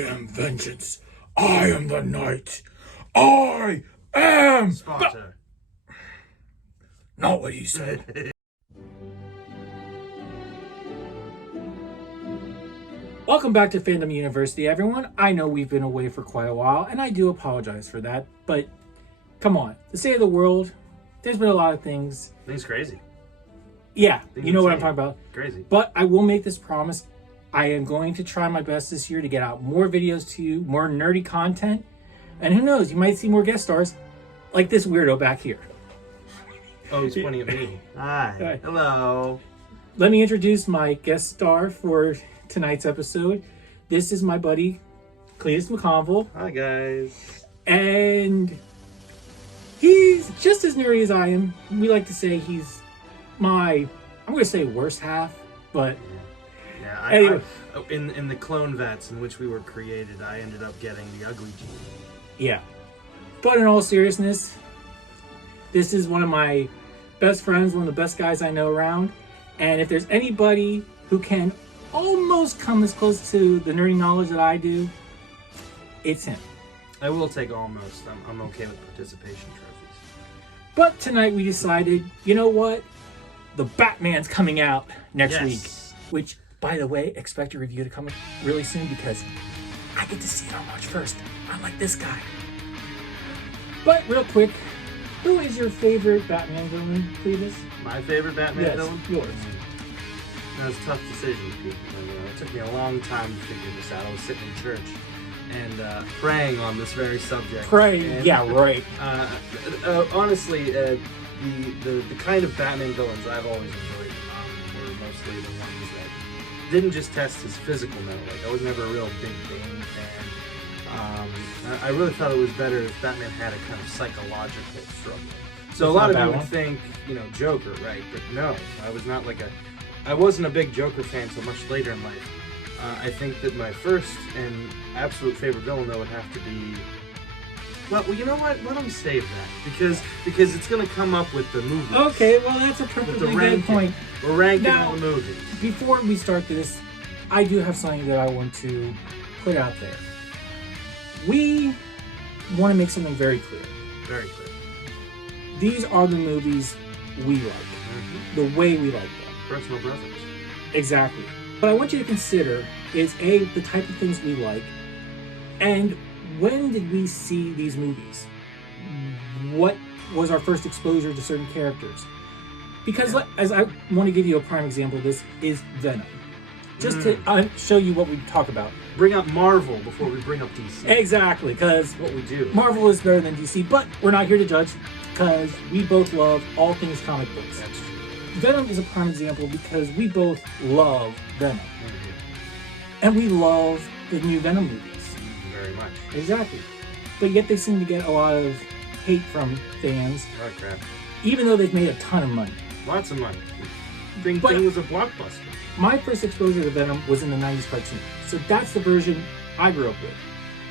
am vengeance. I am the night. I am... Sponsor. Not what he said. Welcome back to Fandom University, everyone. I know we've been away for quite a while, and I do apologize for that, but come on. The state of the world, there's been a lot of things. Things crazy. Yeah, Things you know what I'm insane. talking about. Crazy. But I will make this promise. I am going to try my best this year to get out more videos to you, more nerdy content, and who knows, you might see more guest stars like this weirdo back here. Oh, he's pointing at me. Hi. Hello. Let me introduce my guest star for tonight's episode. This is my buddy, Cetus McConville. Hi, guys. And he's just as nerdy as I am. We like to say he's my, I'm going to say worst half, but... Yeah, anyway. In the clone vats in which we were created, I ended up getting the ugly gene. Yeah. But in all seriousness, this is one of my best friends, one of the best guys I know around. And if there's anybody who can almost come as close to the nerdy knowledge that I do, it's him. I will take almost. I'm okay with participation trophies. But tonight we decided, you know what? The Batman's coming out next week. Which, by the way, expect a review to come really soon because I get to see it on March 1st. Unlike this guy. But real quick, who is your favorite Batman villain, Cetus? My favorite Batman villain? Yours. That's a tough decision, people. It took me a long time to figure this out. I was sitting in church and praying on this very subject. Praying, yeah, right. Honestly, the kind of Batman villains I've always enjoyed were mostly the ones that didn't just test his physical metal. Like, I was never a real big Bane fan. I really thought it was better if Batman had a kind of psychological struggle. So a lot of you would think, Joker, right? But no, I wasn't a big Joker fan until much later in life. I think that my first and absolute favorite villain, though, would have to be... Well, you know what? Let me save that. Because it's going to come up with the movies. Okay, well, that's a perfectly good point. We're ranking now, all the movies. Before we start this, I do have something that I want to put out there. We want to make something very clear. Very clear. These are the movies we like. Mm-hmm. The way we like them. Personal preference. Exactly. What I want you to consider is A, the type of things we like, and when did we see these movies? What was our first exposure to certain characters? Because as I want to give you a prime example of this is Venom. Just to show you what we talk about. Bring up Marvel before we bring up DC. Exactly, because what we do. Marvel is better than DC, but we're not here to judge because we both love all things comic books. That's true. Venom is a prime example because we both love Venom. And we love the new Venom movies. Very much. Exactly. But yet they seem to get a lot of hate from fans. Oh, crap. Even though they've made a ton of money. Lots of money. Thing was a blockbuster. My first exposure to Venom was in the 90s cartoon. So that's the version I grew up with.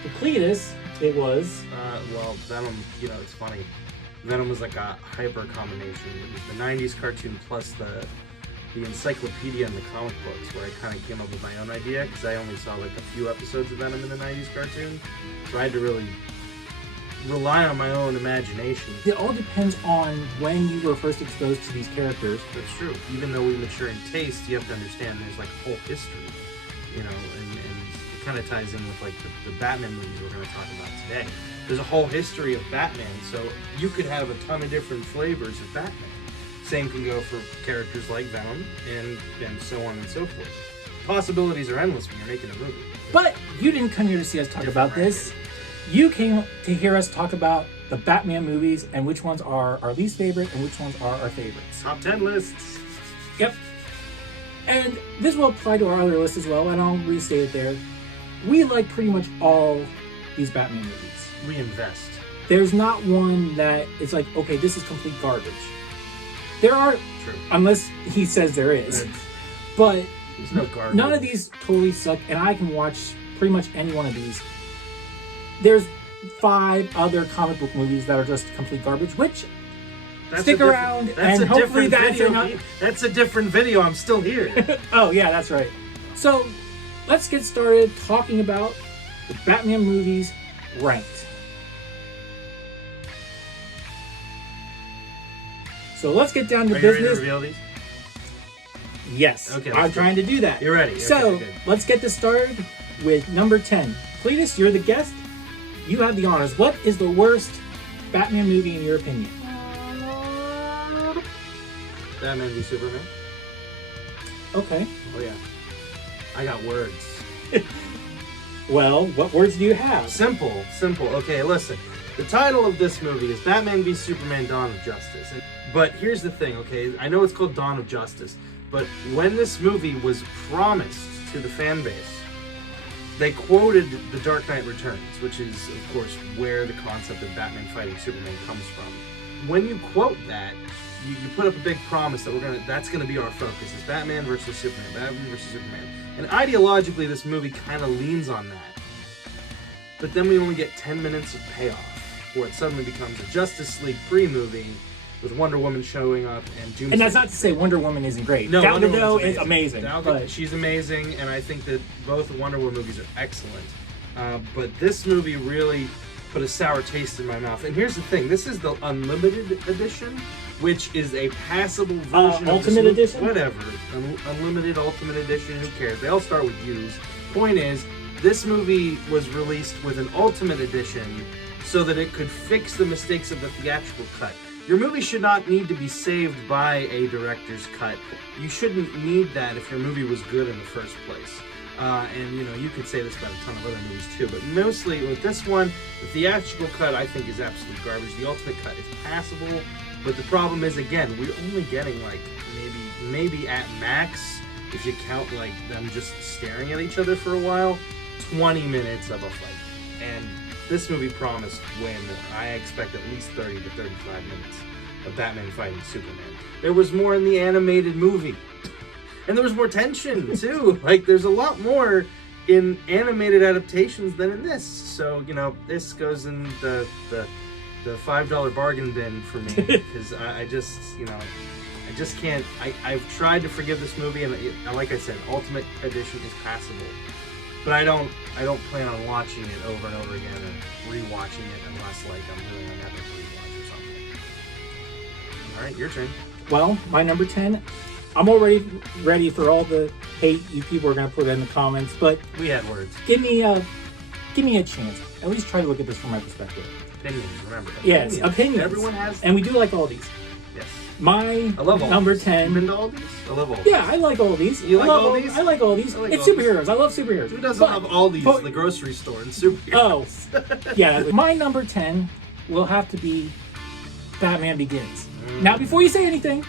For Cetus, it was... well, Venom, it's funny. Venom was like a hyper combination. It was the 90s cartoon plus the encyclopedia and the comic books where I kind of came up with my own idea because I only saw like a few episodes of Venom in the 90s cartoon. So I had to really rely on my own imagination. It all depends on when you were first exposed to these characters. That's true. Even though we mature in taste, you have to understand there's like a whole history, and it kind of ties in with like the Batman movies we're going to talk about today. There's a whole history of Batman, so you could have a ton of different flavors of Batman. Same can go for characters like Venom and so on and so forth. Possibilities are endless when you're making a movie. But you didn't come here to see us talk about this. You came to hear us talk about the Batman movies and which ones are our least favorite and which ones are our favorites. Top 10 lists. Yep. And this will apply to our other list as well, and I'll restate it there. We like pretty much all these Batman movies. We invest. There's not one that it's like, okay, this is complete garbage. There are, True. Unless he says there is. But there's no garbage. None of these totally suck, and I can watch pretty much any one of these. There's 5 other comic book movies that are just complete garbage, which stick around and hopefully that's enough. That's a different video. I'm still here. Oh, yeah, that's right. So let's get started talking about the Batman movies ranked. So let's get down to Are you ready to business. reveal these? Yes, Okay, I'm let's go. trying to do that. You're ready. Okay, So good. let's get this started with number 10. Cletus, you're the guest. You have the honors. What is the worst Batman movie in your opinion? Batman v Superman. Okay. Oh yeah. I got words. Well, what words do you have? Simple. Okay, listen. The title of this movie is Batman v Superman: Dawn of Justice. But here's the thing, okay? I know it's called Dawn of Justice, but when this movie was promised to the fan base, they quoted The Dark Knight Returns, which is, of course, where the concept of Batman fighting Superman comes from. When you quote that, you put up a big promise that that's gonna be our focus. It's Batman versus Superman, Batman versus Superman. And ideologically, this movie kind of leans on that. But then we only get 10 minutes of payoff, where it suddenly becomes a Justice League pre-movie with Wonder Woman showing up and Doomsday. And that's not to say Wonder Woman isn't great. No, Gal Wonder Gadot Woman's is amazing. Gal but Gadot, she's amazing, and I think that both Wonder Woman movies are excellent. But this movie really put a sour taste in my mouth. And here's the thing: this is the Unlimited Edition, which is a passable version of Ultimate this movie. Edition? Whatever. Unlimited, Ultimate Edition, who cares? They all start with U's. Point is, this movie was released with an Ultimate Edition so that it could fix the mistakes of the theatrical cut. Your movie should not need to be saved by a director's cut. You shouldn't need that if your movie was good in the first place. And you could say this about a ton of other movies too, but mostly with this one, the theatrical cut I think is absolute garbage. The Ultimate cut is passable, but the problem is, again, we're only getting like maybe at max, if you count like them just staring at each other for a while, 20 minutes of a fight. And this movie promised way more. I expect at least 30 to 35 minutes of Batman fighting Superman. There was more in the animated movie. And there was more tension, too. Like, there's a lot more in animated adaptations than in this. So, this goes in the $5 bargain bin for me. Because I just can't. I've tried to forgive this movie, and like I said, Ultimate Edition is passable. But I don't plan on watching it over and over again or rewatching it unless I'm doing an epic rewatch or something. All right, your turn. well, my number 10. I'm already ready for all the hate you people are going to put in the comments, but We had words. give me a chance. At least try to look at this from my perspective. Opinions, remember. Yes, opinions. Everyone has. And we do like all these. Yes. My I love all number these. 10. You been to all these? I love all these. Yeah, I like all these. You like I love all these? I like all these. I like It's all these. superheroes. I love superheroes. Who doesn't But- have all these? but- The grocery store and superheroes. Oh, yeah. My number 10 will have to be Batman Begins. Now, before you say anything,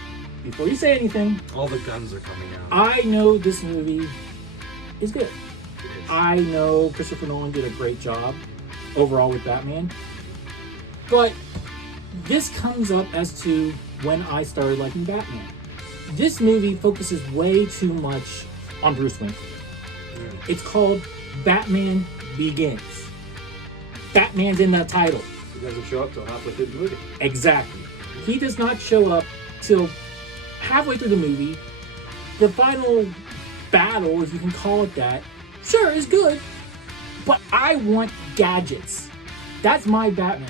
All the guns are coming out. I know this movie is good. It is. I know Christopher Nolan did a great job overall with Batman. But this comes up as to when I started liking Batman. This movie focuses way too much on Bruce Wayne. It's called Batman Begins. Batman's in the title. He doesn't show up till halfway through the movie. Exactly. He does not show up till halfway through the movie. The final battle, if you can call it that, sure, is good. But I want gadgets. That's my Batman.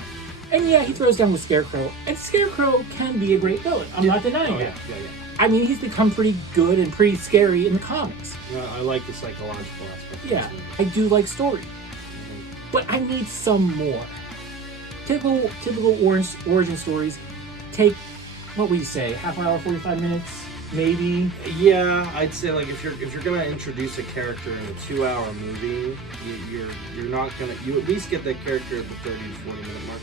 And yeah, he throws down with Scarecrow. And Scarecrow can be a great villain. I'm not denying that. Yeah. I mean, he's become pretty good and pretty scary in the comics. I like the psychological aspect. of Yeah, this I do like story. But I need some more. Typical origin stories take, what would you say, half an hour, 45 minutes, maybe? movie. Yeah, I'd say like if you're gonna introduce a character in a 2-hour movie, you're not gonna at least get that character at the 30 to 40 minute mark.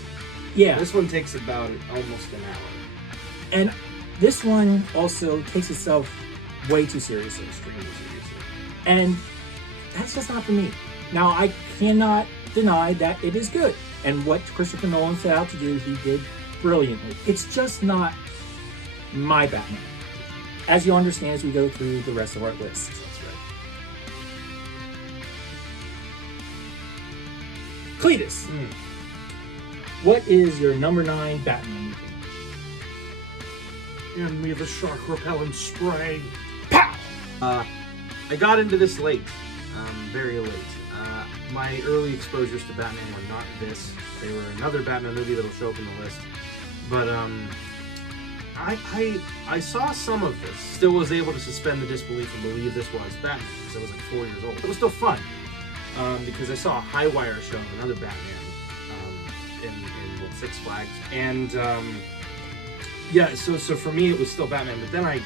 Yeah. This one takes about almost an hour. And this one also takes itself way too seriously. Extremely seriously. And that's just not for me. Now, I cannot deny that it is good. And what Christopher Nolan set out to do, he did brilliantly. It's just not my Batman. As you'll understand as we go through the rest of our list. That's right. Cletus, what is your number 9 Batman movie? Hand me the shark repellent spray. Pow! I got into this late, very late. my early exposures to Batman were not this. They were another Batman movie that'll show up in the list. But I saw some of this. Still was able to suspend the disbelief and believe this was Batman because I was like 4 years old. It was still fun because I saw a High Wire show of another Batman in Six Flags, and yeah. So for me it was still Batman. But then I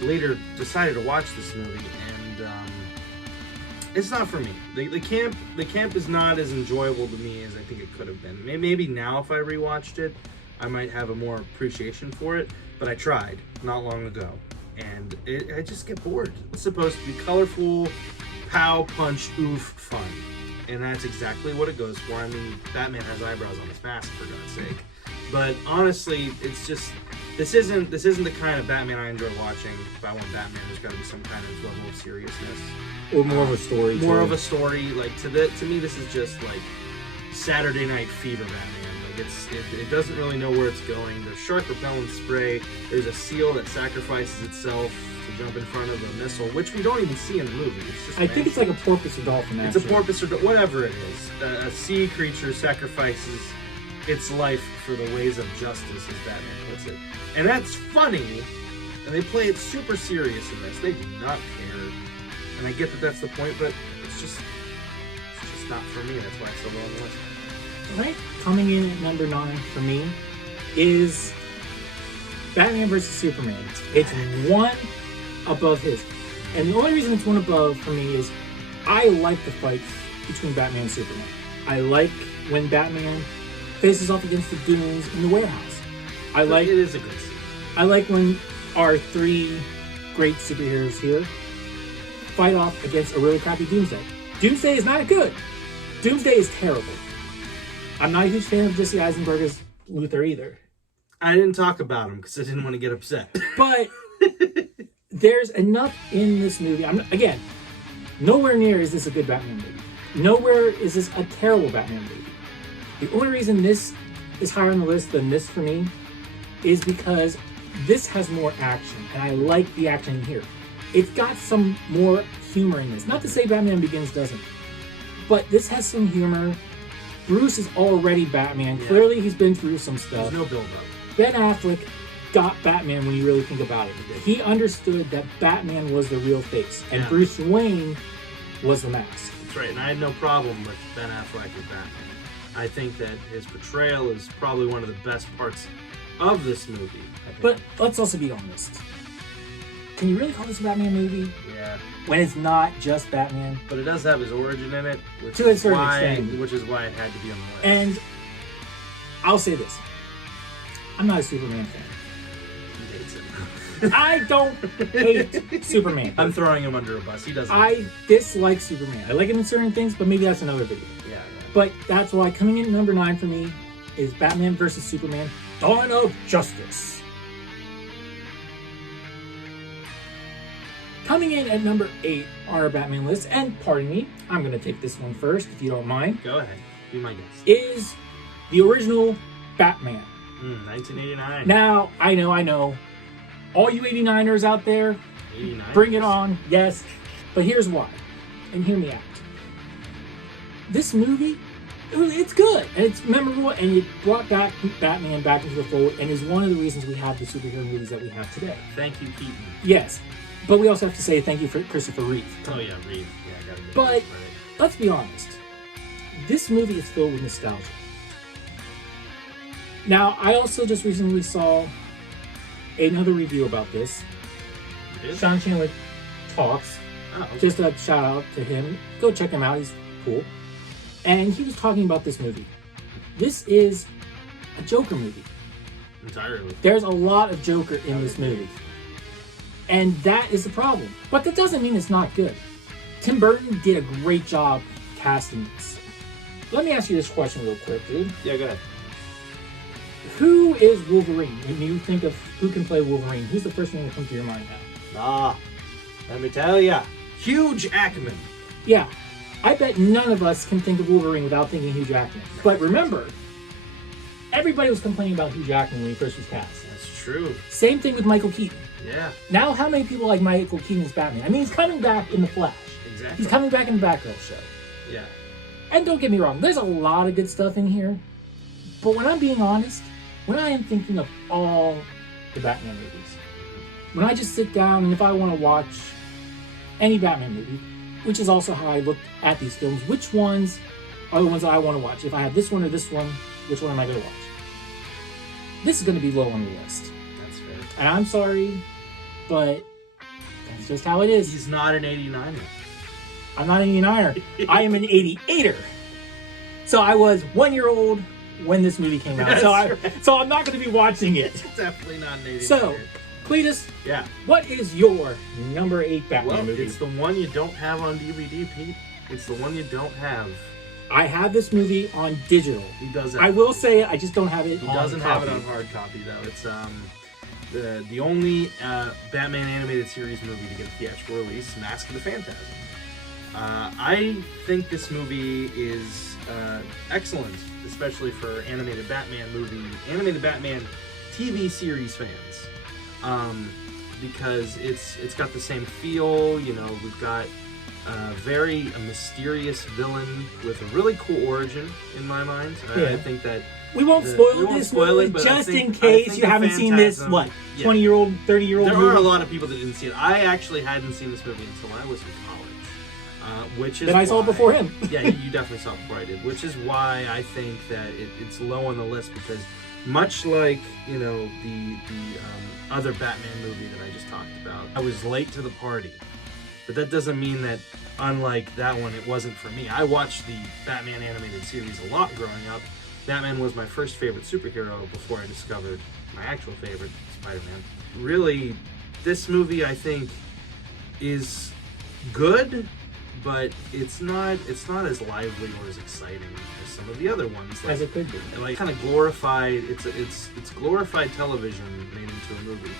later decided to watch this movie, and it's not for me. The camp is not as enjoyable to me as I think it could have been. Maybe now if I rewatched it, I might have a more appreciation for it. But I tried not long ago, and I just get bored. It's supposed to be colorful, pow, punch, oof, fun, and that's exactly what it goes for. I mean, Batman has eyebrows on his mask, for God's sake. But honestly, it's just this isn't the kind of Batman I enjoy watching. If I want Batman, there's got to be some kind of level of seriousness, or more of a story. More of a story. Like to me, this is just like Saturday Night Fever Batman. It doesn't really know where it's going. There's shark repellent spray. There's a seal that sacrifices itself to jump in front of a missile, which we don't even see in the movie. It's just I think it's like a porpoise or dolphin. It's a porpoise or whatever it is. A sea creature sacrifices its life for the ways of justice, as Batman puts it. And that's funny. And they play it super serious in this. They do not care. And I get that that's the point, but it's just not for me. That's why it's so low on the list. Right, coming in at number 9 for me is Batman vs. Superman. It's one above his. And the only reason it's one above for me is I like the fights between Batman and Superman. I like when Batman faces off against the goons in the warehouse. It is a good scene. I like when our 3 great superheroes here fight off against a really crappy Doomsday. Doomsday is not good. Doomsday is terrible. I'm not a huge fan of Jesse Eisenberg's Luthor either. I didn't talk about him because I didn't want to get upset. But there's enough in this movie. Again, nowhere near is this a good Batman movie. Nowhere is this a terrible Batman movie. The only reason this is higher on the list than this for me is because this has more action, and I like the action here. It's got some more humor in this. Not to say Batman Begins doesn't, but this has some humor. Bruce is already Batman. Yeah. Clearly, he's been through some stuff. There's no build-up. Ben Affleck got Batman when you really think about it. He understood that Batman was the real face, and Bruce Wayne was the mask. That's right, and I had no problem with Ben Affleck as Batman. I think that his portrayal is probably one of the best parts of this movie. But let's also be honest. Can you really call this a Batman movie? Yeah. When it's not just Batman? But it does have his origin in it, which to a certain extent. Which is why it had to be on the list. And I'll say this. I'm not a Superman fan. He hates it. I don't hate Superman. I'm throwing him under a bus. He doesn't. I dislike Superman. I like him in certain things, but maybe that's another video. Yeah. But that's why coming in at number 9 for me is Batman vs. Superman, Dawn of Justice. Coming in at number 8 on our Batman list, and pardon me, I'm going to take this one first, if you don't mind. Go ahead. Be my guest. Is the original Batman. 1989. Now, I know. All you 89ers out there, 89. Bring it on. Yes. But here's why. And hear me out. This movie, it's good. And it's memorable, and it brought back Batman back into the fold, and is one of the reasons we have the superhero movies that we have today. Thank you, Keaton. Yes. But we also have to say thank you for Christopher Reeve. Oh yeah, Reeve. Yeah, I gotta get But let's be honest. This movie is filled with nostalgia. Now, I also just recently saw another review about this. Sean Chandler Talks. Oh, okay. Just a shout out to him. Go check him out. He's cool. And he was talking about this movie. This is a Joker movie. Entirely. There's a lot of Joker in this movie. And that is the problem. But that doesn't mean it's not good. Tim Burton did a great job casting this. Let me ask you this question real quick, dude. Yeah, go ahead. Who is Wolverine? When you think of who can play Wolverine, who's the first one that comes to your mind now? Let me tell ya. Hugh Jackman. Yeah. I bet none of us can think of Wolverine without thinking Hugh Jackman. But remember, everybody was complaining about Hugh Jackman when he first was cast. That's true. Same thing with Michael Keaton. Yeah. Now, how many people like Michael Keaton as Batman? I mean, he's coming back in The Flash. Exactly. He's coming back in the Batgirl show. Yeah. And don't get me wrong, there's a lot of good stuff in here. But when I'm being honest, when I am thinking of all the Batman movies, when I just sit down and if I want to watch any Batman movie, which is also how I look at these films, which ones are the ones that I want to watch? If I have this one or this one, which one am I going to watch? This is going to be low on the list. That's fair. And I'm sorry, but that's just how it is. He's not an 89er. I'm not an 89er. I am an 88er. So I was 1 year old when this movie came out. So I'm not going to be watching it. Definitely not an 89er. So, Cletus, yeah, what is your number 8 Batman movie? It's the one you don't have on DVD, Pete. It's the one you don't have. I have this movie on digital. He doesn't. I will say I just don't have it He on doesn't copy. have it on hard copy, though. It's the only Batman animated series movie to get a theatrical release, Mask of the Phantasm. I think this movie is excellent, especially for animated Batman TV series fans, because it's got the same feel. You know, we've got a mysterious villain with a really cool origin in my mind. Yeah. I think that We won't spoil it, but just I think- in case I think you haven't seen this, Phantasm- what, yeah. 20-year-old, 30-year-old There movie? are a lot of people that didn't see it. I actually hadn't seen this movie until I was in college, which is Then I saw it before him. Yeah, you definitely saw it before I did, which is why I think that it's low on the list, because much like, you know, the other Batman movie that I just talked about, I was late to the party. But that doesn't mean that, unlike that one, it wasn't for me. I watched the Batman animated series a lot growing up. Batman was my first favorite superhero before I discovered my actual favorite, Spider-Man. Really, this movie, I think, is good, but it's not as lively or as exciting as some of the other ones. As it could be. Like, kind of glorified. It's glorified television made into a movie.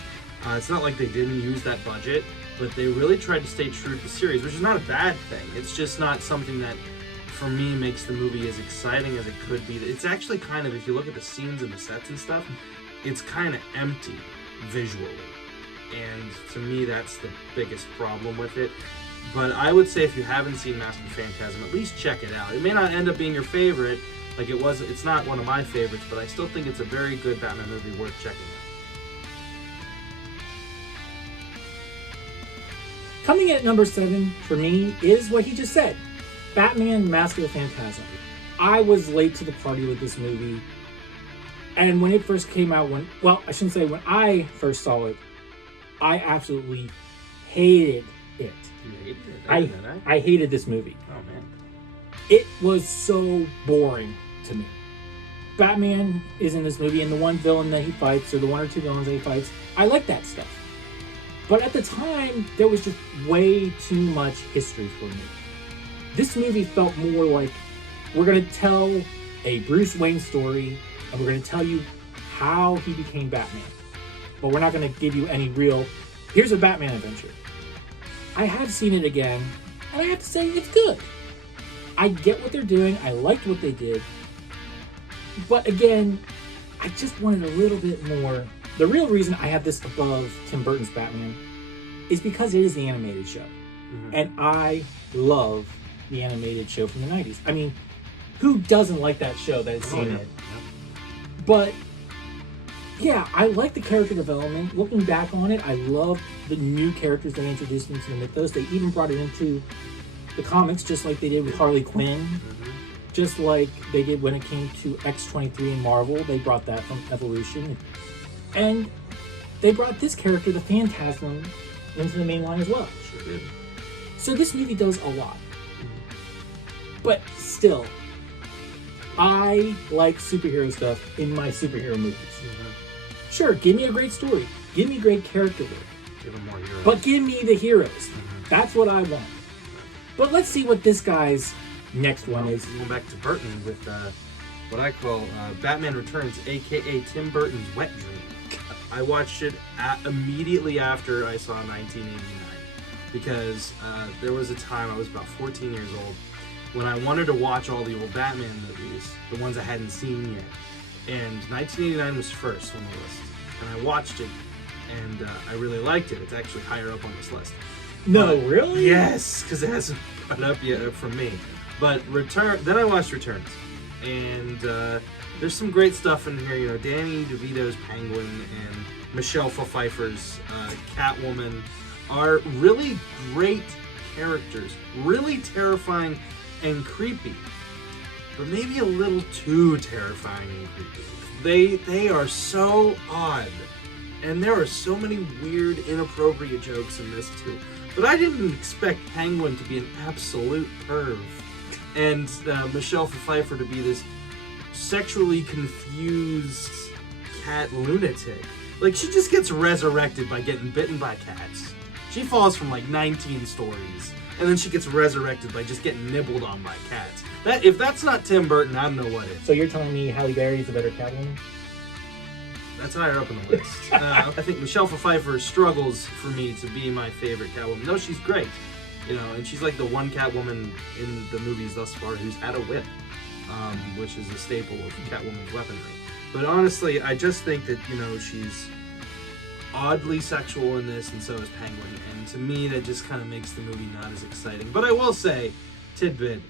It's not like they didn't use that budget, but they really tried to stay true to the series, which is not a bad thing. It's just not something that, for me, makes the movie as exciting as it could be. It's actually kind of, if you look at the scenes and the sets and stuff, it's kind of empty visually. And to me, that's the biggest problem with it. But I would say if you haven't seen Mask of the Phantasm, at least check it out. It may not end up being your favorite, like it was. It's not one of my favorites, but I still think it's a very good Batman movie worth checking out. Coming in at number 7 for me is what he just said, Batman Mask of the Phantasm. I was late to the party with this movie, and when it first came out, when I first saw it, I absolutely hated it. You hated it? I hated this movie. Oh, man. It was so boring to me. Batman is in this movie, and the one villain that he fights, or the one or two villains that he fights, I like that stuff. But at the time, there was just way too much history for me. This movie felt more like, we're going to tell a Bruce Wayne story, and we're going to tell you how he became Batman. But we're not going to give you any real, here's a Batman adventure. I have seen it again, and I have to say, it's good. I get what they're doing, I liked what they did. But again, I just wanted a little bit more. The real reason I have this above Tim Burton's Batman is because it is the animated show. Mm-hmm. And I love the animated show from the 90s. I mean, who doesn't like that show that has seen it? But, yeah, I like the character development. Looking back on it, I love the new characters they introduced into the mythos. They even brought it into the comics, just like they did with Harley Quinn. Mm-hmm. Just like they did when it came to X-23 and Marvel. They brought that from Evolution. And they brought this character, the Phantasm, into the main line as well. Sure did. So this movie does a lot. But still, I like superhero stuff in my superhero movies. Mm-hmm. Sure, give me a great story. Give me great character work. Give them more heroes. But give me the heroes. Mm-hmm. That's what I want. But let's see what this guy's next one is. Going back to Burton with what I call Batman Returns, a.k.a. Tim Burton's Wet Dream. I watched it immediately after I saw 1989 because there was a time, I was about 14 years old, when I wanted to watch all the old Batman movies, the ones I hadn't seen yet. And 1989 was first on the list. And I watched it, and I really liked it. It's actually higher up on this list. No, really? Yes, because it hasn't brought up yet from me. But then I watched Returns, and there's some great stuff in here. You know, Danny DeVito's Penguin and Michelle Pfeiffer's Catwoman are really great characters, really terrifying and creepy, but maybe a little too terrifying and creepy. They are so odd, and there are so many weird, inappropriate jokes in this too. But I didn't expect Penguin to be an absolute perv, and Michelle Pfeiffer to be this sexually confused cat lunatic. Like, she just gets resurrected by getting bitten by cats. She falls from like 19 stories, and then she gets resurrected by just getting nibbled on by cats. If that's not Tim Burton, I don't know what is. So you're telling me Halle Berry is a better Catwoman? That's higher up on the list. I think Michelle Pfeiffer struggles for me to be my favorite Catwoman. No, she's great, you know, and she's like the one Catwoman in the movies thus far who's had a whip, which is a staple of Catwoman's weaponry. But honestly, I just think that, you know, she's oddly sexual in this, and so is Penguin. And to me, that just kind of makes the movie not as exciting. But I will say, tidbit,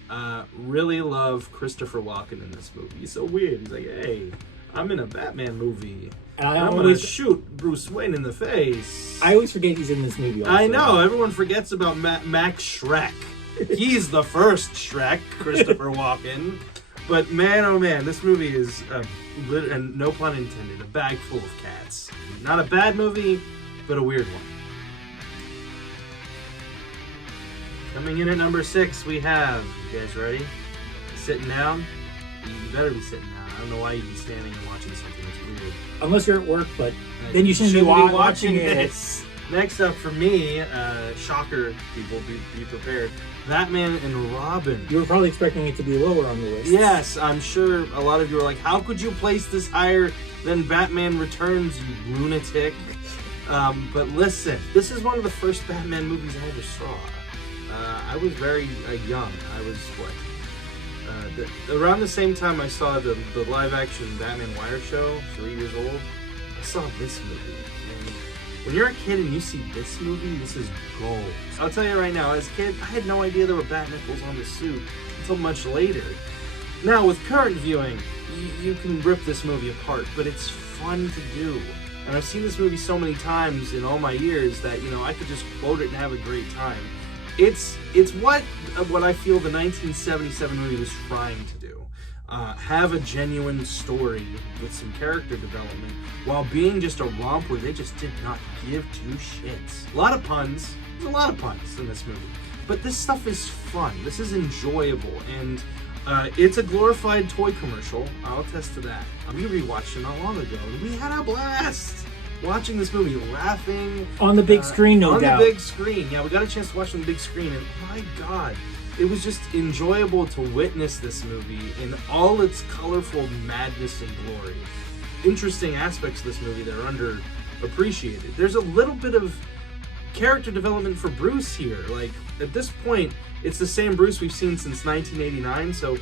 really love Christopher Walken in this movie. He's so weird. He's like, hey, I'm in a Batman movie. And I'm going to shoot Bruce Wayne in the face. I always forget he's in this movie also. I know. Everyone forgets about Max Shrek. He's the first Shrek, Christopher Walken. But man, oh man, this movie is, and no pun intended, a bag full of cats. Not a bad movie, but a weird one. Coming in at number 6, we have, you guys ready? Sitting down? You better be sitting down. I don't know why you'd be standing and watching something that's weird. Unless you're at work, but then you shouldn't be watching this. Next up for me, shocker, people, be prepared. Batman and Robin. You were probably expecting it to be lower on the list. Yes, I'm sure a lot of you are like, how could you place this higher than Batman Returns, you lunatic? But listen, this is one of the first Batman movies I ever saw. I was very young. I was, around the same time I saw the live-action Batman Wire show, 3 years old, I saw this movie. And when you're a kid and you see this movie, this is gold. I'll tell you right now, as a kid, I had no idea there were bat nipples on the suit until much later. Now, with current viewing, you can rip this movie apart, but it's fun to do. And I've seen this movie so many times in all my years that, you know, I could just quote it and have a great time. It's what I feel the 1977 movie was trying to do. Have a genuine story with some character development while being just a romp where they just did not give two shits. A lot of puns. There's a lot of puns in this movie. But this stuff is fun. This is enjoyable. And it's a glorified toy commercial. I'll attest to that. We rewatched it not long ago, and we had a blast watching this movie, laughing. On the big screen, no doubt. On the big screen. Yeah, we got a chance to watch it on the big screen, and my God, it was just enjoyable to witness this movie in all its colorful madness and glory. Interesting aspects of this movie that are underappreciated. There's a little bit of character development for Bruce here. Like, at this point, it's the same Bruce we've seen since 1989, so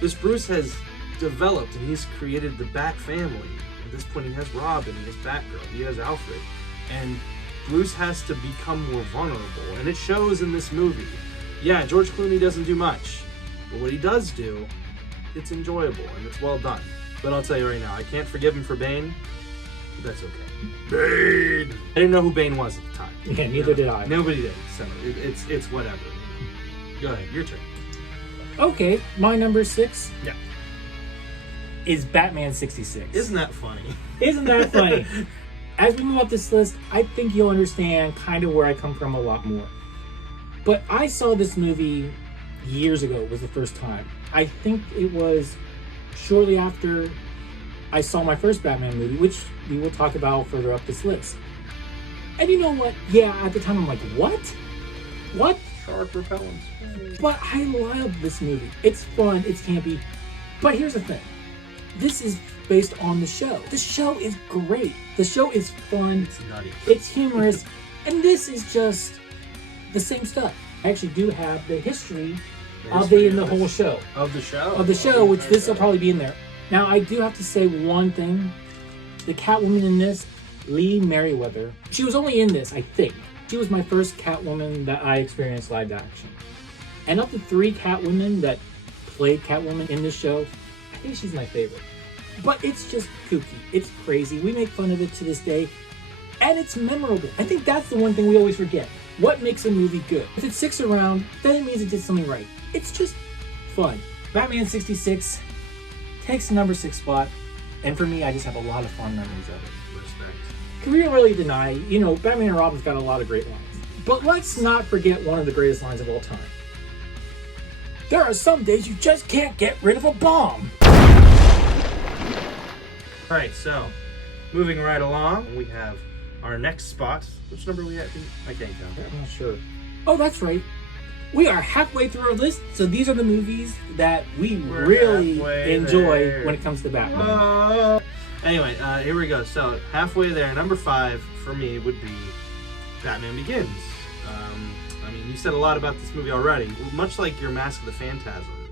this Bruce has developed, and he's created the Bat family. At this point, he has Robin, he has Batgirl, he has Alfred, and Bruce has to become more vulnerable, and it shows in this movie. Yeah, George Clooney doesn't do much, but what he does do, it's enjoyable, and it's well done. But I'll tell you right now, I can't forgive him for Bane, but that's okay. Bane! I didn't know who Bane was at the time. Yeah, neither did I. Nobody did, so it's whatever. Go ahead, your turn. Okay, my number 6. Yeah. Is Batman 66. Isn't that funny? Isn't that funny? As we move up this list, I think you'll understand kind of where I come from a lot more. But I saw this movie years ago, was the first time. I think it was shortly after I saw my first Batman movie, which we will talk about further up this list. And you know what? Yeah, at the time I'm like, what? What? Shark repellents. But I love this movie. It's fun, it's campy. But here's the thing. This is based on the show. The show is great. The show is fun. It's nutty. It's humorous. And this is just the same stuff. I actually do have the history of the whole show. Of the show? Of the show, which this will probably be in there. Now, I do have to say one thing. The Catwoman in this, Lee Merriweather, she was only in this, I think. She was my first Catwoman that I experienced live action. And of the 3 Catwomen that played Catwoman in this show, I think she's my favorite. But it's just kooky. It's crazy. We make fun of it to this day. And it's memorable. I think that's the one thing we always forget. What makes a movie good? If it sticks around, then it means it did something right. It's just fun. Batman 66 takes the number 6 spot. And for me, I just have a lot of fond memories of it. Respect. Can we really deny, Batman and Robin's got a lot of great lines. But let's not forget one of the greatest lines of all time. There are some days you just can't get rid of a bomb. Alright, so moving right along, we have our next spot. Which number are we at? I can't count. I'm not sure. Oh, that's right. We are halfway through our list, so these are the movies that we really enjoy there. When it comes to Batman. Anyway, here we go. So, halfway there, number 5 for me would be Batman Begins. You said a lot about this movie already. Much like your Mask of the Phantasm,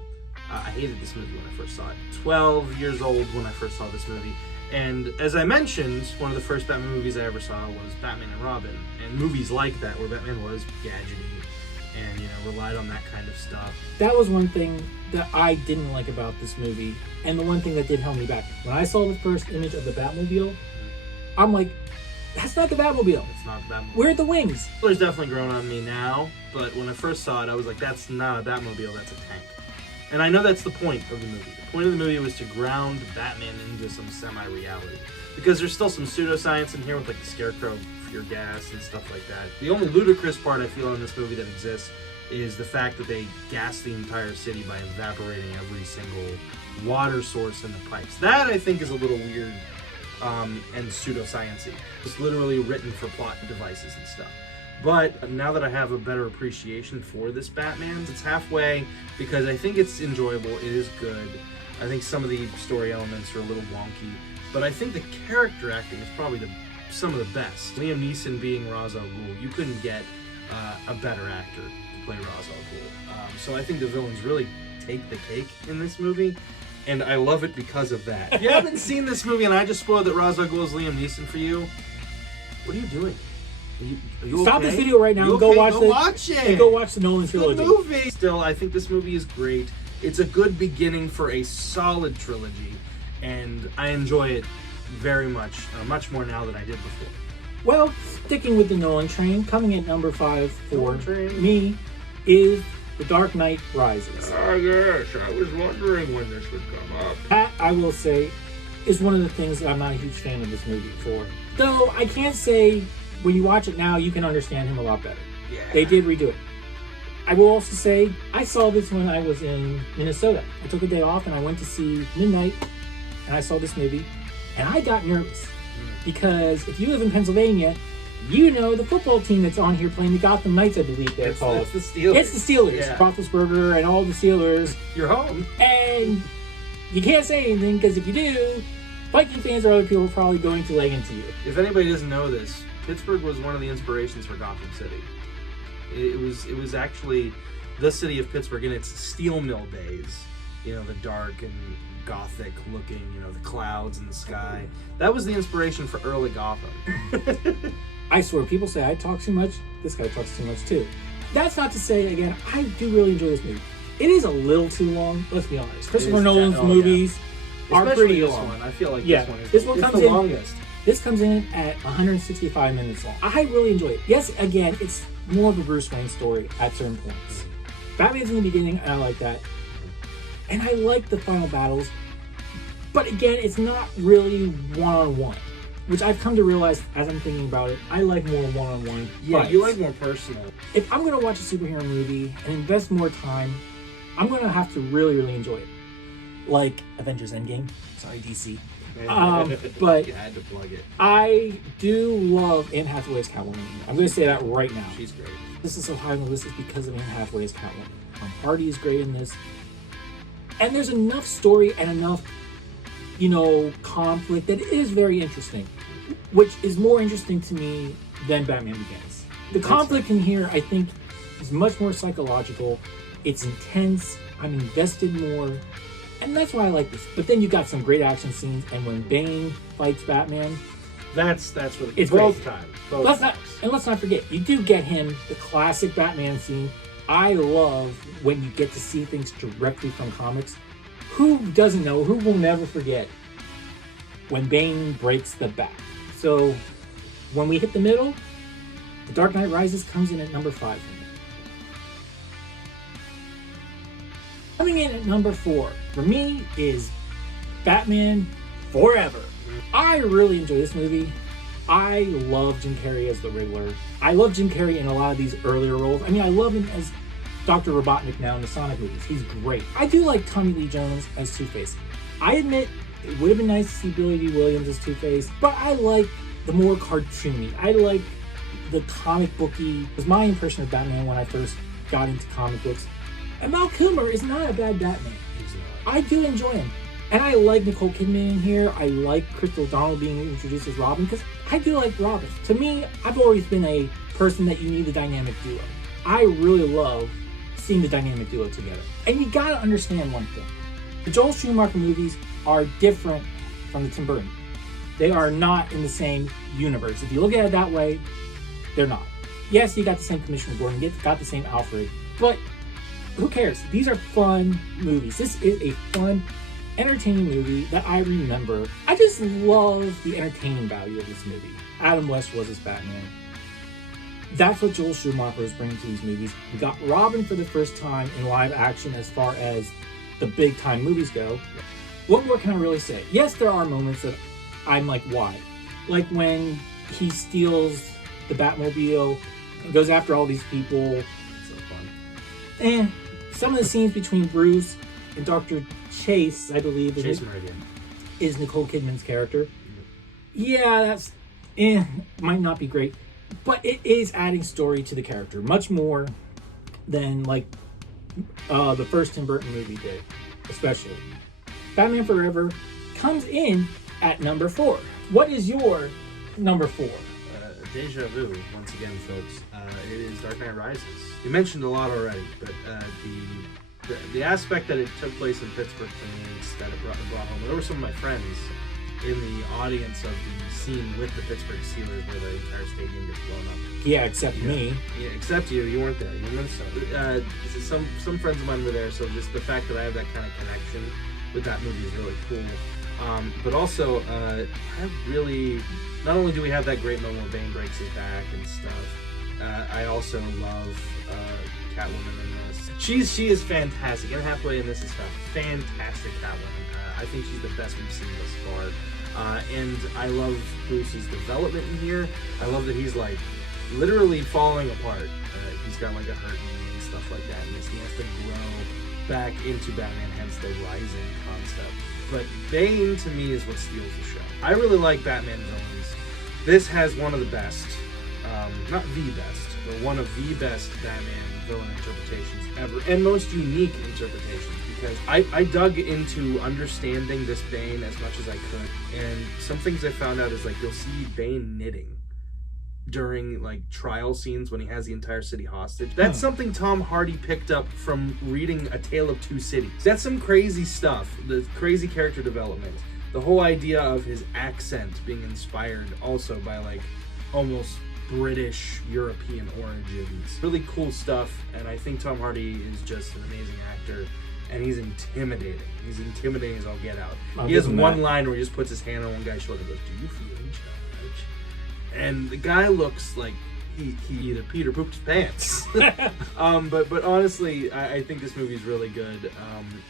I hated this movie when I first saw it. 12 years old when I first saw this movie. And as I mentioned, one of the first Batman movies I ever saw was Batman and Robin. And movies like that, where Batman was gadgety and, relied on that kind of stuff. That was one thing that I didn't like about this movie. And the one thing that did hold me back. When I saw the first image of the Batmobile, I'm like, that's not the Batmobile. It's not the Batmobile. Where are the wings? It's definitely grown on me now, but when I first saw it, I was like, that's not a Batmobile, that's a tank. And I know that's the point of the movie. The point of the movie was to ground Batman into some semi-reality. Because there's still some pseudoscience in here with like the Scarecrow fear gas and stuff like that. The only ludicrous part I feel in this movie that exists is the fact that they gas the entire city by evaporating every single water source in the pipes. That I think is a little weird and pseudoscience-y. It's literally written for plot devices and stuff. But now that I have a better appreciation for this Batman, it's halfway because I think it's enjoyable, it is good. I think some of the story elements are a little wonky, but I think the character acting is probably some of the best. Liam Neeson being Ra's al Ghul, you couldn't get a better actor to play Ra's al Ghul. So I think the villains really take the cake in this movie, and I love it because of that. If you haven't seen this movie and I just spoiled that Ra's al Ghul is Liam Neeson for you, what are you doing? Are you Stop okay? this video right now and go watch it. And go watch the Nolan trilogy. The movie. Still, I think this movie is great. It's a good beginning for a solid trilogy, and I enjoy it very much, much more now than I did before. Well, sticking with the Nolan train, coming at number 5 for me is The Dark Knight Rises. Oh yes, I was wondering when this would come up. That, I will say, is one of the things that I'm not a huge fan of this movie for. Though, I can't say when you watch it now, you can understand him a lot better. Yeah. They did redo it. I will also say, I saw this when I was in Minnesota. I took a day off and I went to see Midnight, and I saw this movie, and I got nervous. Because if you live in Pennsylvania, you know the football team that's on here playing the Gotham Knights, I believe they're called. It's the Steelers. It's the Steelers. Yeah. Roethlisberger and all the Steelers. You're home. And you can't say anything, because if you do, Viking fans or other people are probably going to lay into you. If anybody doesn't know this, Pittsburgh was one of the inspirations for Gotham City. It was actually the city of Pittsburgh in its steel mill days. The dark and gothic looking, the clouds in the sky. That was the inspiration for early Gotham. I swear, people say I talk too much. This guy talks too much too. That's not to say, again, I do really enjoy this movie. It is a little too long, let's be honest. Christopher Nolan's movies are pretty long. One. I feel like this one comes the in longest. This comes in at 165 minutes long. I really enjoy it. Yes, again, it's more of a Bruce Wayne story at certain points. Batman's in the beginning, and I like that. And I like the final battles. But again, it's not really one-on-one, which I've come to realize as I'm thinking about it. I like more one-on-one. Yeah, fights. you like more personal. If I'm going to watch a superhero movie and invest more time, I'm going to have to really, really enjoy it. Like Avengers Endgame. Sorry, DC. But you had to plug it. I do love Anne Hathaway's Catwoman. I'm going to say that right now. She's great. This is so high on the list is because of Anne Hathaway's Catwoman. Hardy is great in this. And there's enough story and enough, conflict that is very interesting. Which is more interesting to me than Batman Begins. The conflict in here, I think, is much more psychological. It's intense. I'm invested more. And that's why I like this. But then you got some great action scenes, and when Bane fights Batman, that's really it's both great. times. Let's not forget, you do get him the classic Batman scene I love when you get to see things directly from comics. Who doesn't know, who will never forget when Bane breaks the bat? So when we hit the middle, The Dark Knight Rises comes in at number 5 for me. Coming in at number 4 for me is Batman Forever. I really enjoy this movie. I love Jim Carrey as the Riddler. I love Jim Carrey in a lot of these earlier roles. I mean, I love him as Dr. Robotnik now in the Sonic movies. He's great. I do like Tommy Lee Jones as Two-Face. I admit it would have been nice to see Billy D. Williams as Two-Face, but I like the more cartoony. I like the comic booky. It was my impression of Batman when I first got into comic books. And Val Kilmer is not a bad Batman. I do enjoy him. And I like Nicole Kidman in here. I like Crystal O'Donnell being introduced as Robin because I do like Robin. To me, I've always been a person that you need a dynamic duo. I really love seeing the dynamic duo together. And you gotta understand one thing. The Joel Schumacher movies are different from the Tim Burton. They are not in the same universe. If you look at it that way, they're not. Yes, you got the same Commissioner Gordon, you got the same Alfred, but who cares? These are fun movies. This is a fun, entertaining movie that I remember. I just love the entertaining value of this movie. Adam West was his Batman. That's what Joel Schumacher is bringing to these movies. We got Robin for the first time in live action as far as the big time movies go. What more can I really say? Yes, there are moments that I'm like, why? Like when he steals the Batmobile and goes after all these people. So fun. And some of the scenes between Bruce and Dr. Chase, I believe, is Nicole Kidman's character. Yeah, that's might not be great, but it is adding story to the character much more than like the first Tim Burton movie did, especially. Batman Forever comes in at number 4. What is your number 4? Deja vu, once again, folks. It is Dark Knight Rises. You mentioned a lot already, but the aspect that it took place in Pittsburgh to me that it brought home. There were some of my friends in the audience of the scene with the Pittsburgh Steelers where the entire stadium gets blown up. Yeah, except me. Yeah, except you. You weren't there. You were in Minnesota. Some friends of mine were there, so just the fact that I have that kind of connection with that movie is really cool. But also, not only do we have that great moment where Bane breaks his back and stuff, I also love Catwoman in this. She is fantastic. Anne Hathaway in this is a fantastic Catwoman. I think she's the best we've seen thus far. And I love Bruce's development in here. I love that he's like literally falling apart. He's got like a hurt knee and stuff like that, and he has to grow back into Batman, hence the rising concept. But Bane, to me, is what steals the show. I really like Batman villains. This has one of the best, not the best, but one of the best Batman villain interpretations ever, and most unique interpretations, because I dug into understanding this Bane as much as I could, and some things I found out is like you'll see Bane knitting during like trial scenes when he has the entire city hostage. That's something Tom Hardy picked up from reading A Tale of Two Cities. That's some crazy stuff, the crazy character development. The whole idea of his accent being inspired also by like almost British European origins. Really cool stuff, and I think Tom Hardy is just an amazing actor, and he's intimidating. He's intimidating as all get out. He has one line where he just puts his hand on one guy's shoulder and goes, "Do you feel in charge?" And the guy looks like he either peed or pooped his pants. But honestly, I think this movie is really good.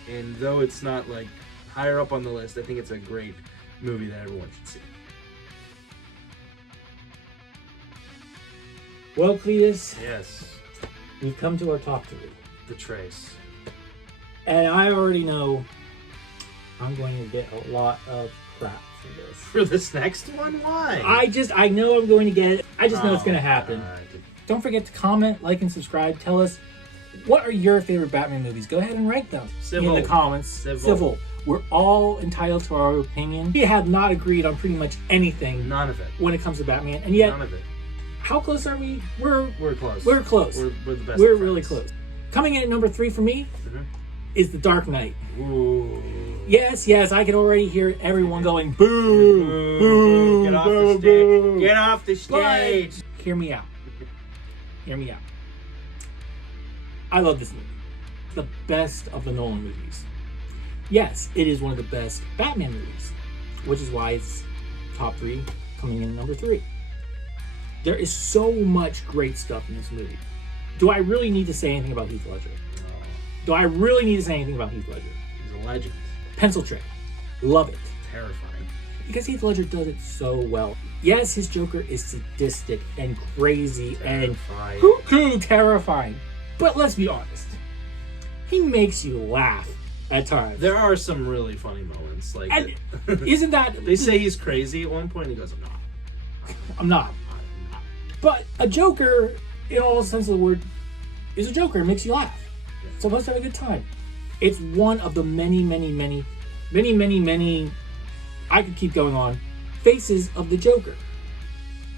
And though it's not like higher up on the list, I think it's a great movie that everyone should see. Well, Cletus. Yes. We've come to our top 3. The Trace. And I already know I'm going to get a lot of crap for this. For this next one? Why? I know I'm going to get it. I just know it's going to happen. Don't forget to comment, like, and subscribe. Tell us, what are your favorite Batman movies? Go ahead and write them in the comments. Civil. We're all entitled to our opinion. We have not agreed on pretty much anything. None of it. When it comes to Batman. And yet, none of it. How close are we? We're close. We're close. We're the best. We're really close. Coming in at number 3 for me is The Dark Knight. Ooh. Yes, I can already hear everyone going, boo, boo, get off the stage. Get off the stage. But hear me out. I love this movie. The best of the Nolan movies. Yes, it is one of the best Batman movies, which is why it's top 3, coming in number 3. There is so much great stuff in this movie. Do I really need to say anything about Heath Ledger? No. Do I really need to say anything about Heath Ledger? He's a legend. Pencil trick. Love it. Terrifying. Because Heath Ledger does it so well. Yes, his Joker is sadistic and crazy and cuckoo terrifying. But let's be honest. He makes you laugh at times. There are some really funny moments. Like, and isn't that... They say he's crazy at one point. He goes, I'm not. I'm not. But a Joker, in all sense of the word, is a Joker. It makes you laugh. It's supposed to have a good time. It's one of the many, I could keep going on, faces of the Joker.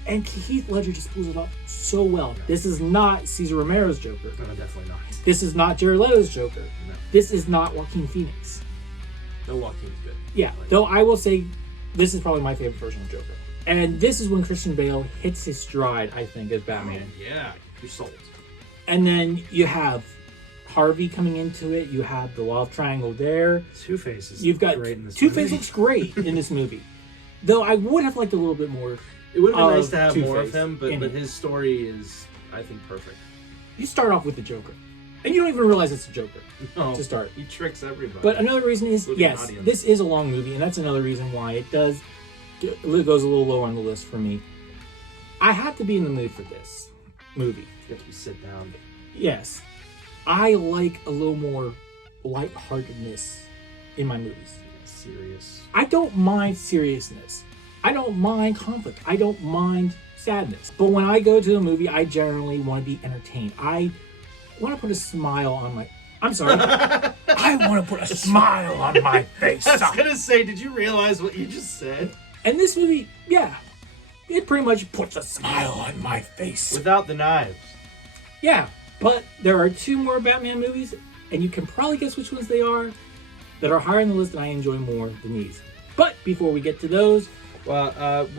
And Heath Ledger just pulls it off so well. This is not Cesar Romero's Joker. No, definitely not. This is not Jared Leto's Joker. No. This is not Joaquin Phoenix. No, Joaquin's good. Yeah, though I will say this is probably my favorite version of Joker. And this is when Christian Bale hits his stride, I think, as Batman. Oh, yeah, you're sold. And then you have Harvey coming into it. You have the love triangle there. Two-Face is You've got great in this Two-Face movie. looks great in this movie. Though I would have liked a little bit more. It would have been nice to have more of Two-Face him, but his story is, I think, perfect. You start off with the Joker. And you don't even realize it's a Joker to start. He tricks everybody. But another reason is, yes, this is a long movie, and that's another reason why it goes a little low on the list for me. I have to be in the mood for this movie. You have to sit down. Yes. I like a little more lightheartedness in my movies. Serious. I don't mind seriousness. I don't mind conflict. I don't mind sadness. But when I go to a movie, I generally want to be entertained. I want to put a smile on my... I'm sorry. I want to put a smile on my face. I was going to say, did you realize what you just said? And this movie, yeah, it pretty much puts a smile on my face. Without the knives. Yeah, but there are 2 more Batman movies, and you can probably guess which ones they are, that are higher on the list and I enjoy more than these. But before we get to those... Well,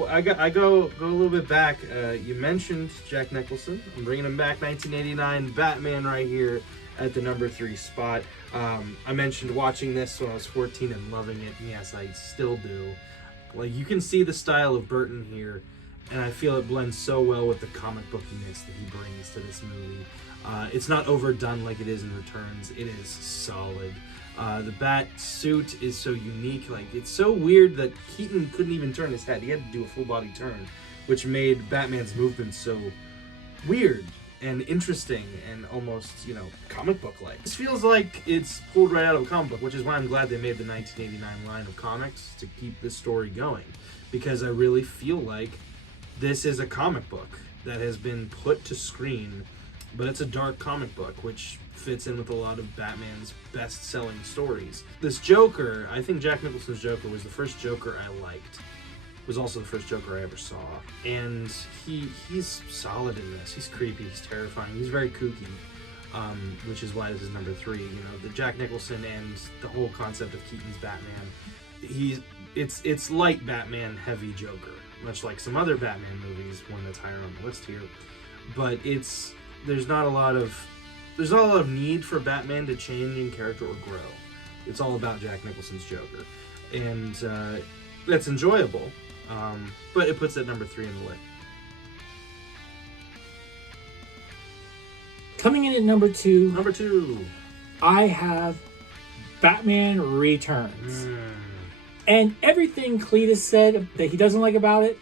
I go a little bit back. You mentioned Jack Nicholson. I'm bringing him back. 1989 Batman right here at the number 3 spot. I mentioned watching this when I was 14 and loving it. And yes, I still do. Like, you can see the style of Burton here, and I feel it blends so well with the comic bookiness that he brings to this movie. It's not overdone like it is in Returns. It is solid. The bat suit is so unique. Like, it's so weird that Keaton couldn't even turn his head. He had to do a full body turn, which made Batman's movement so weird and interesting and almost, comic book like. This feels like it's pulled right out of a comic book, which is why I'm glad they made the 1989 line of comics to keep this story going, because I really feel like this is a comic book that has been put to screen, but it's a dark comic book, which fits in with a lot of Batman's best-selling stories. This Joker, I think Jack Nicholson's Joker was the first Joker I liked. It was also the first Joker I ever saw. And he's solid in this. He's creepy, he's terrifying, he's very kooky, which is why this is number 3. The Jack Nicholson and the whole concept of Keaton's Batman. It's light Batman, heavy Joker, much like some other Batman movies, one that's higher on the list here. But there's not a lot of need for Batman to change in character or grow. It's all about Jack Nicholson's Joker. And that's enjoyable, but it puts it at number 3 in the list. Coming in at number 2. Number 2. I have Batman Returns. And everything Cletus said that he doesn't like about it,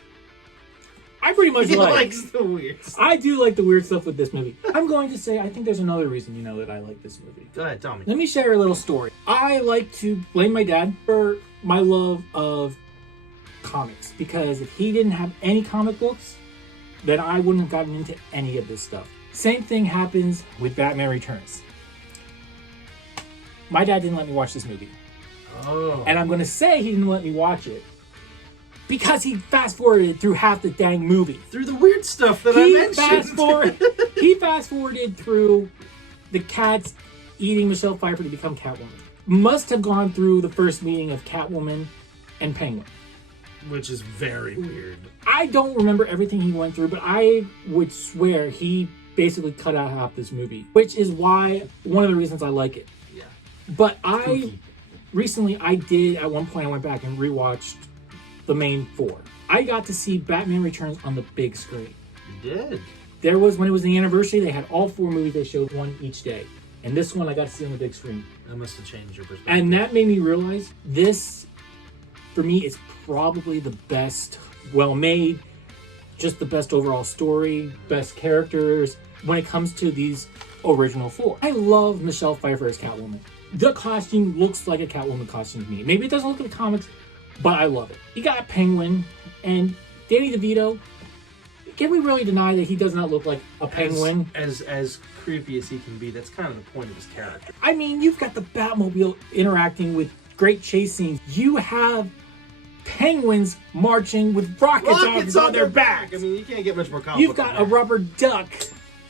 I pretty much like. He likes the weird stuff. I do like the weird stuff with this movie. I'm going to say I think there's another reason that I like this movie. Go ahead, tell me. Let me share a little story. I like to blame my dad for my love of comics, because if he didn't have any comic books, then I wouldn't have gotten into any of this stuff. Same thing happens with Batman Returns. My dad didn't let me watch this movie. Oh. And I'm going to say he didn't let me watch it because he fast-forwarded through half the dang movie. Through the weird stuff that I mentioned. He fast-forwarded through the cats eating Michelle Pfeiffer to become Catwoman. Must have gone through the first meeting of Catwoman and Penguin. Which is very weird. I don't remember everything he went through, but I would swear he basically cut out half this movie, which is why one of the reasons I like it. Yeah. But Spooky. I did at one point I went back and rewatched the main four. I got to see Batman Returns on the big screen. You did. There was, when it was the anniversary, they had all four movies. They showed one each day, and this one I got to see on the big screen. That must have changed your perspective. And that made me realize this, for me, is probably the best, well-made, just the best overall story, best characters when it comes to these original four. I love Michelle Pfeiffer as Catwoman. The costume looks like a Catwoman costume to me. Maybe it doesn't look like the comics, but I love it. You got Penguin and Danny DeVito. Can we really deny that he does not look like a penguin? As creepy as he can be, that's kind of the point of his character. I mean, you've got the Batmobile interacting with great chase scenes. You have penguins marching with rockets on their back. I mean, you can't get much more complicated. You've got a rubber duck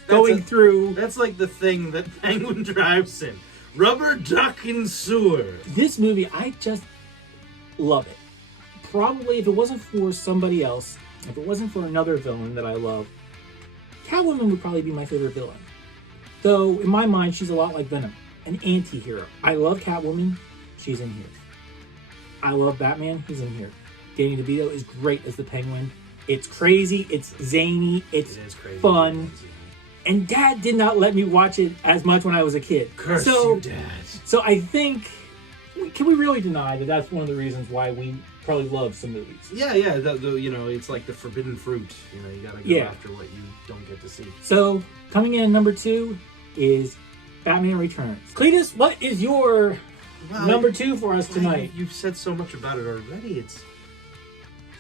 going through. That's like the thing that Penguin drives in. Rubber duck in sewer. This movie, I just love it. Probably if it wasn't for somebody else, if it wasn't for another villain that I love, Catwoman would probably be my favorite villain. Though, in my mind, she's a lot like Venom, an anti-hero. I love Catwoman, she's in here. I love Batman, he's in here. Danny DeVito is great as the Penguin. It's crazy, it's zany, it's fun. And Dad did not let me watch it as much when I was a kid. Curse you, Dad. So I think, can we really deny that that's one of the reasons why we probably love some movies? Yeah. You know, it's like the forbidden fruit. You know, you gotta go after what you don't get to see. So coming in at number 2 is Batman Returns. Cletus, what is your number 2 for us tonight? You've said so much about it already. It's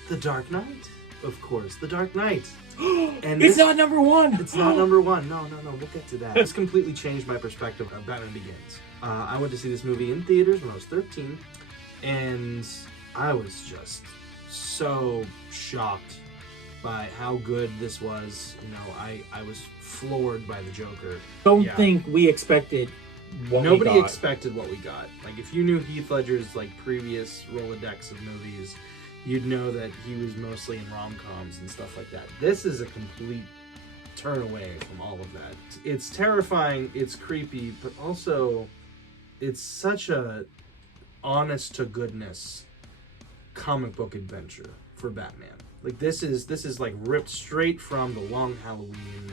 The Dark Knight, of course. The Dark Knight. And it's not number 1. It's not number 1. No. We'll get to that. This completely changed my perspective of Batman Begins. I went to see this movie in theaters when I was 13, and I was just so shocked by how good this was. You know, I was floored by the Joker. Don't think we expected what Nobody we got. expected what we got. Like, if you knew Heath Ledger's like previous Rolodex of movies, you'd know that he was mostly in rom-coms and stuff like that. This is a complete turn away from all of that. It's terrifying, it's creepy, but also it's such a honest to goodness comic book adventure for Batman. Like, this is like ripped straight from the Long Halloween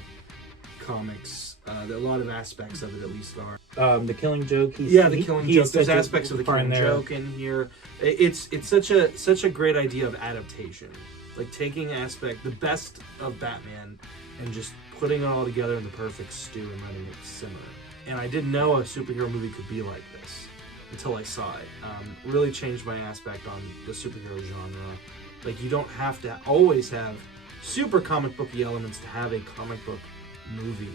comics. A lot of aspects of it at least are. The Killing Joke. The Killing Joke. There's aspects of the Killing Joke in here. It's such a great idea of adaptation. Like, taking the best of Batman and just putting it all together in the perfect stew and letting it simmer. And I didn't know a superhero movie could be like this until I saw it. Really changed my aspect on the superhero genre. Like, you don't have to always have super comic booky elements to have a comic book movie.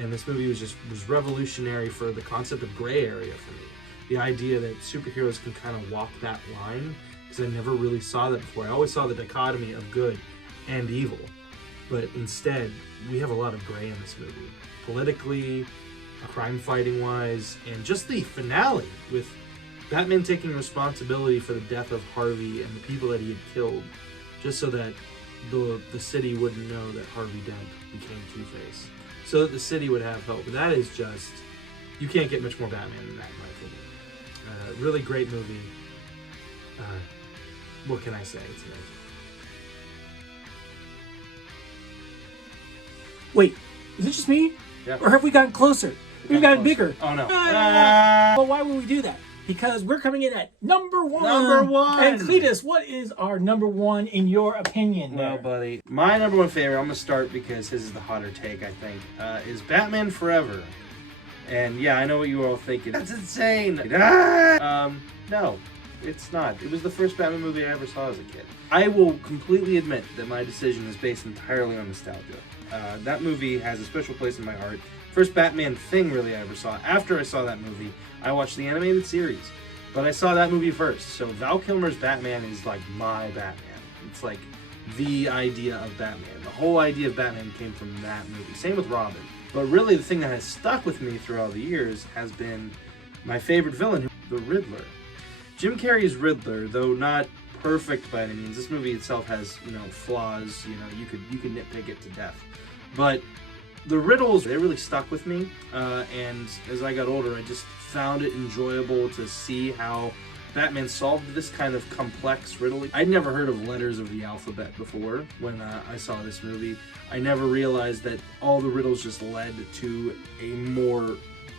And this movie was revolutionary for the concept of gray area for me. The idea that superheroes can kind of walk that line, because I never really saw that before. I always saw the dichotomy of good and evil. But instead, we have a lot of gray in this movie. Politically, crime-fighting wise, and just the finale with Batman taking responsibility for the death of Harvey and the people that he had killed, just so that the city wouldn't know that Harvey Dent became Two-Face. So that the city would have hope. That is just, you can't get much more Batman than that, in my opinion. Really great movie. What can I say? It's amazing. Wait, is it just me? Yeah. Or have we gotten closer? We've gotten bigger. Oh no. Well, why would we do that? Because we're coming in at number 1. Number 1. And Cletus, what is our number 1 in your opinion? Well, buddy, my number 1 favorite, I'm going to start because his is the hotter take, I think, is Batman Forever. And yeah, I know what you were all thinking. That's insane. No, it's not. It was the first Batman movie I ever saw as a kid. I will completely admit that my decision is based entirely on nostalgia. That movie has a special place in my heart. First Batman thing really I ever saw. After I saw that movie, I watched the animated series. But I saw that movie first. So Val Kilmer's Batman is like my Batman. It's like the idea of Batman. The whole idea of Batman came from that movie. Same with Robin. But really the thing that has stuck with me through all the years has been my favorite villain, the Riddler. Jim Carrey's Riddler, though not perfect by any means. This movie itself has, flaws. You could nitpick it to death. But The riddles, they really stuck with me, and as I got older, I just found it enjoyable to see how Batman solved this kind of complex riddle. I'd never heard of letters of the alphabet before when I saw this movie. I never realized that all the riddles just led to a more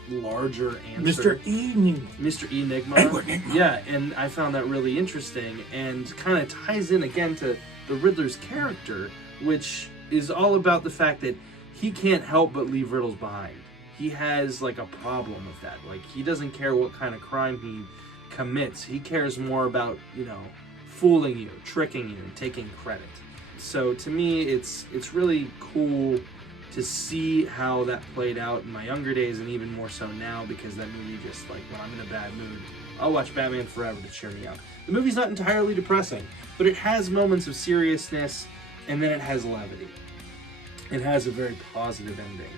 larger answer. Mr. Enigma. Edward Enigma. Yeah, and I found that really interesting and kind of ties in again to the Riddler's character, which is all about the fact that he can't help but leave riddles behind. He has like a problem with that. Like, he doesn't care what kind of crime he commits. He cares more about, fooling you, tricking you, and taking credit. So to me, it's really cool to see how that played out in my younger days, and even more so now, because that movie just, like, when I'm in a bad mood, I'll watch Batman Forever to cheer me up. The movie's not entirely depressing, but it has moments of seriousness, and then it has levity. It has a very positive ending,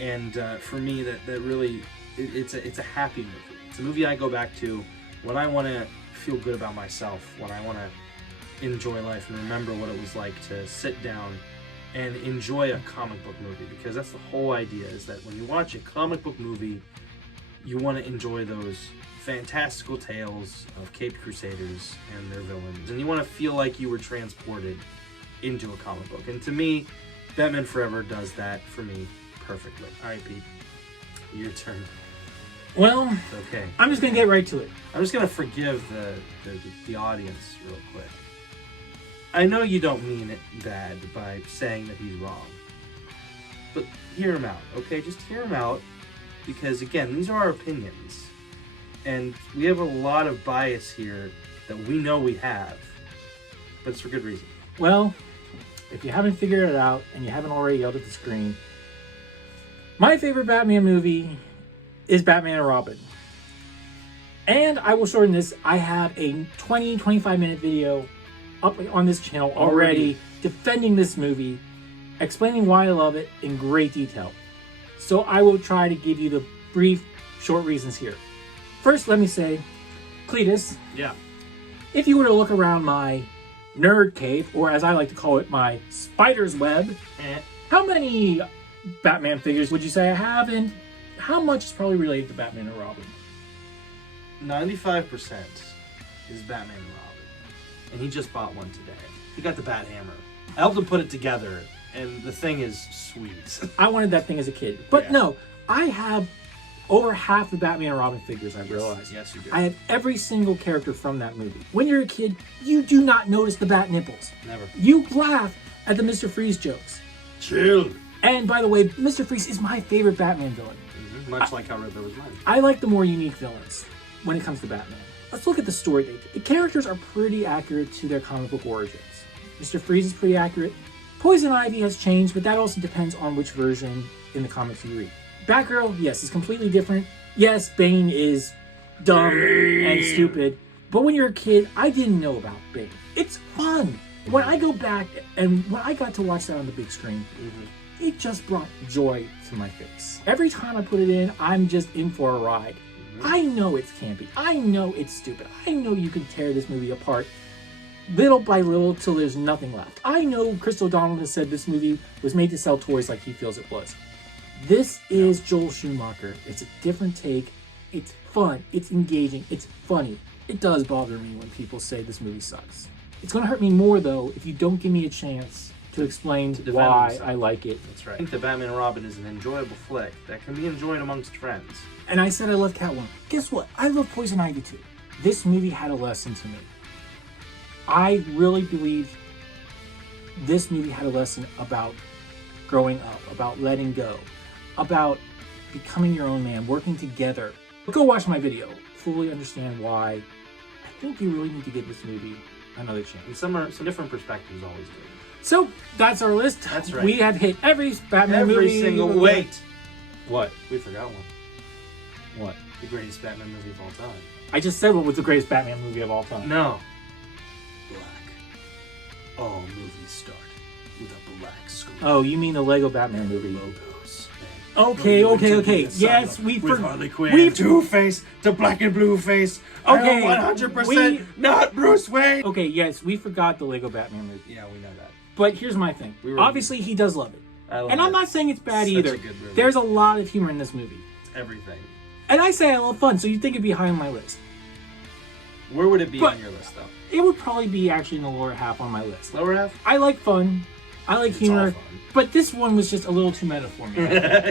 and for me, that really, it's a happy movie. It's a movie I go back to when I want to feel good about myself, when I want to enjoy life and remember what it was like to sit down and enjoy a comic book movie, because that's the whole idea, is that when you watch a comic book movie, you want to enjoy those fantastical tales of Caped Crusaders and their villains, and you want to feel like you were transported into a comic book. And to me, Batman Forever does that for me perfectly. All right, Pete, your turn. Well, Okay, I'm just going to get right to it. I'm just gonna forgive the audience real quick. I know you don't mean it bad by saying that he's wrong, but hear him out, okay? Just hear him out, because again, these are our opinions, and we have a lot of bias here that we know we have, but it's for good reason. Well, if you haven't figured it out and you haven't already yelled at the screen, my favorite Batman movie is Batman and Robin. And I will shorten this. I have a 20-25 minute video up on this channel already defending this movie, explaining why I love it in great detail. So I will try to give you the brief, short reasons here. First, let me say, Cetus, Yeah. if you were to look around my nerd cave, or as I like to call it, my spider's web, how many Batman figures would you say I have, and how much is probably related to Batman and Robin? 95% is Batman and Robin. And he just bought one today. He got the Bat Hammer. I helped him put it together, and the thing is sweet. I wanted that thing as a kid. But Yeah. no, I have over half the Batman and Robin figures, I've realized. Yes, you do. I have every single character from that movie. When you're a kid, you do not notice the bat nipples. Never. You laugh at the Mr.Freeze jokes. Chill. And by the way, Mr. Freeze is my favorite Batman villain. Much like how Riddler was mine. I like the more unique villains when it comes to Batman. Let's look at the story. The characters are pretty accurate to their comic book origins. Mr. Freeze is pretty accurate. Poison Ivy has changed, but that also depends on which version in the comics you read. Batgirl, yes, is completely different. Yes, Bane is dumb and stupid. But when you're a kid, I didn't know about Bane. It's fun. When I go back and when I got to watch that on the big screen, it just brought joy to my face. Every time I put it in, I'm just in for a ride. I know it's campy. I know it's stupid. I know you can tear this movie apart little by little till there's nothing left. I know Chris O'Donnell has said this movie was made to sell toys like he feels it was. This is Joel Schumacher. It's a different take. It's fun. It's engaging. It's funny. It does bother me when people say this movie sucks. It's going to hurt me more, though, if you don't give me a chance to explain why I like it. That's right. I think that Batman and Robin is an enjoyable flick that can be enjoyed amongst friends. And I said I love Catwoman. Guess what? I love Poison Ivy too. This movie had a lesson to me. I really believe this movie had a lesson about growing up, about letting go, about becoming your own man, working together. Go watch my video. Fully understand why I think you really need to give this movie another chance. And some different perspectives always do. So that's our list. That's right. We have hit every Batman movie. Every single. Wait. What? We forgot one. What? The greatest Batman movie of all time. I just said what was the greatest Batman movie of all time. No. Black. All movies start with a black screen. Oh, you mean the Lego Batman movie? Logos. Okay. Yes, we with forgot. Harley Quinn. Two-Face to Black and Blue-Face. Okay, I am 100% not Bruce Wayne. Okay, yes, we forgot the Lego Batman movie. Yeah, we know that. But here's my thing. We were- Obviously, he does love it. And I'm not saying it's bad Such either. a good movie. There's a lot of humor in this movie. It's everything. And I say I love fun, so you'd think it'd be high on my list. Where would it be But- on your list, though? It would probably be actually in the lower half on my list. Lower half? I like fun. I like It's humor. all fun. But this one was just a little too meta for me.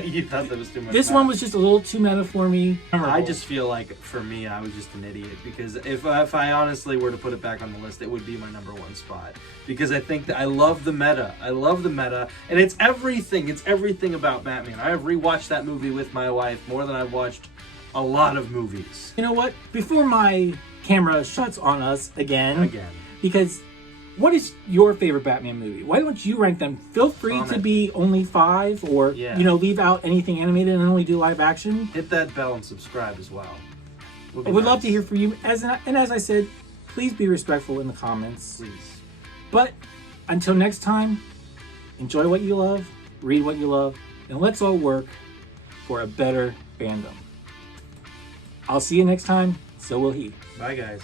You thought that was too much. This one was just a little too meta for me. I just feel like, for me, I was just an idiot, because if I honestly were to put it back on the list, it would be my number one spot, because I think that I love the meta. I love the meta, and it's everything. It's everything about Batman. I have rewatched that movie with my wife more than I've watched a lot of movies. You know what? Before my camera shuts on us again, because what is your favorite Batman movie? Why don't you rank them? Feel free to be only 5, or leave out anything animated and only do live action. Hit that bell and subscribe as well. I would love to hear from you. As I said, please be respectful in the comments. Please. But until next time, enjoy what you love, read what you love, and let's all work for a better fandom. I'll see you next time. So will he. Bye, guys.